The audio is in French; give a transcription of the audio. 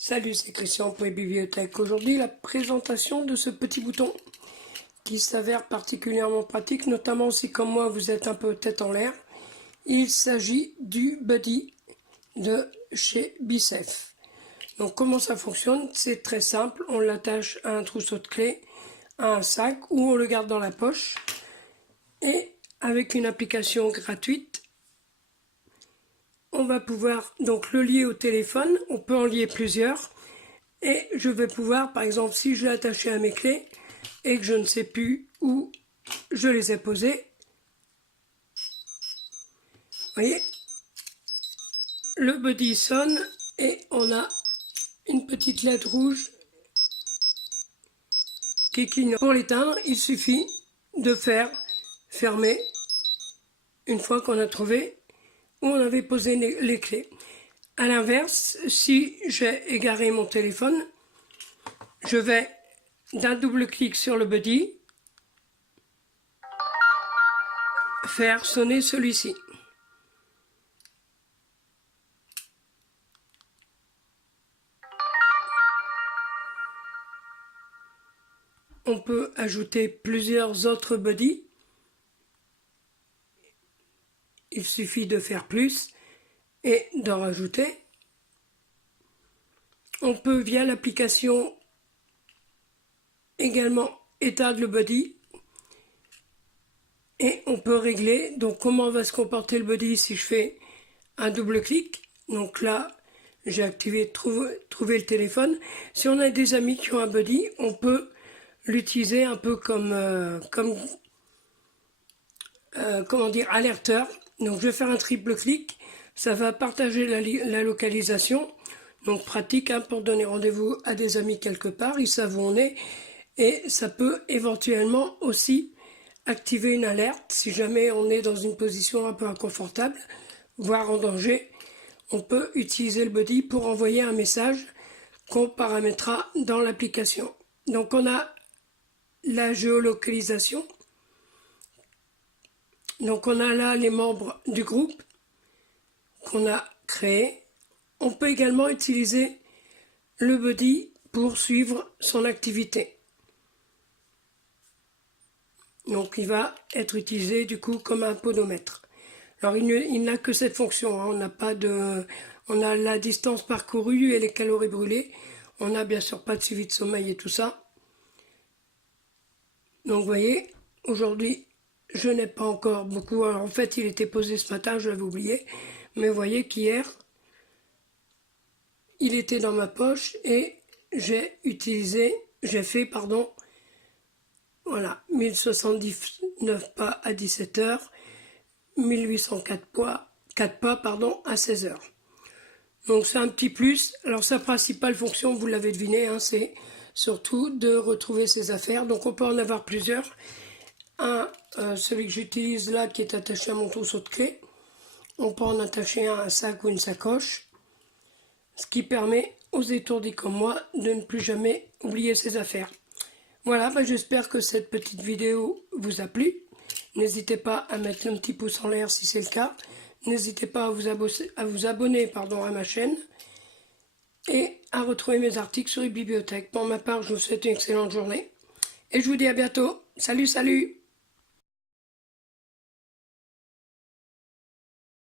Salut, c'est Christian pour les bibliothèques. Aujourd'hui, la présentation de ce petit bouton qui s'avère particulièrement pratique, notamment si comme moi vous êtes un peu tête en l'air. Il s'agit du Buddy de chez Bicef. Donc comment ça fonctionne? C'est très simple, on l'attache à un trousseau de clés, à un sac ou on le garde dans la poche. Et avec une application gratuite, on va pouvoir donc le lier au téléphone, on peut en lier plusieurs, et je vais pouvoir, par exemple, si je l'ai attaché à mes clés et que je ne sais plus où je les ai posées, vous voyez, le Buddy sonne et on a une petite lettre rouge qui clignote. Pour l'éteindre, il suffit de faire fermer une fois qu'on a trouvé où on avait posé les clés. A l'inverse, si j'ai égaré mon téléphone, je vais d'un double clic sur le Buddy faire sonner celui-ci. On peut ajouter plusieurs autres Buddy. Il suffit de faire plus et d'en rajouter. On peut via l'application également éteindre le Buddy et on peut régler donc comment va se comporter le Buddy si je fais un double clic. Donc là j'ai activé trouver le téléphone. Si on a des amis qui ont un Buddy, on peut l'utiliser un peu comme comment dire, alerteur. Donc je vais faire un triple clic, ça va partager la localisation. Donc pratique hein, pour donner rendez-vous à des amis quelque part, ils savent où on est. Et ça peut éventuellement aussi activer une alerte si jamais on est dans une position un peu inconfortable, voire en danger. On peut utiliser le Buddy pour envoyer un message qu'on paramétrera dans l'application. Donc on a la géolocalisation. Donc on a là les membres du groupe qu'on a créé. On peut également utiliser le Buddy pour suivre son activité. Donc il va être utilisé du coup comme un podomètre. Alors il n'a que cette fonction, hein. On a la distance parcourue et les calories brûlées. On n'a bien sûr pas de suivi de sommeil et tout ça. Donc vous voyez, aujourd'hui je n'ai pas encore beaucoup. Alors en fait il était posé ce matin, je l'avais oublié. Mais vous voyez qu'hier il était dans ma poche et j'ai fait voilà, 1079 pas à 17 h, 1804 pas, 4 pas à 16 h. Donc c'est un petit plus. Alors sa principale fonction, vous l'avez deviné, hein, c'est surtout de retrouver ses affaires. Donc on peut en avoir plusieurs. Celui que j'utilise là qui est attaché à mon trousseau de clés. On peut en attacher un sac ou une sacoche. Ce qui permet aux étourdis comme moi de ne plus jamais oublier ses affaires. Voilà, j'espère que cette petite vidéo vous a plu. N'hésitez pas à mettre un petit pouce en l'air si c'est le cas. N'hésitez pas à vous abonner à ma chaîne et à retrouver mes articles sur les bibliothèques. Pour ma part, je vous souhaite une excellente journée et je vous dis à bientôt. Salut, salut!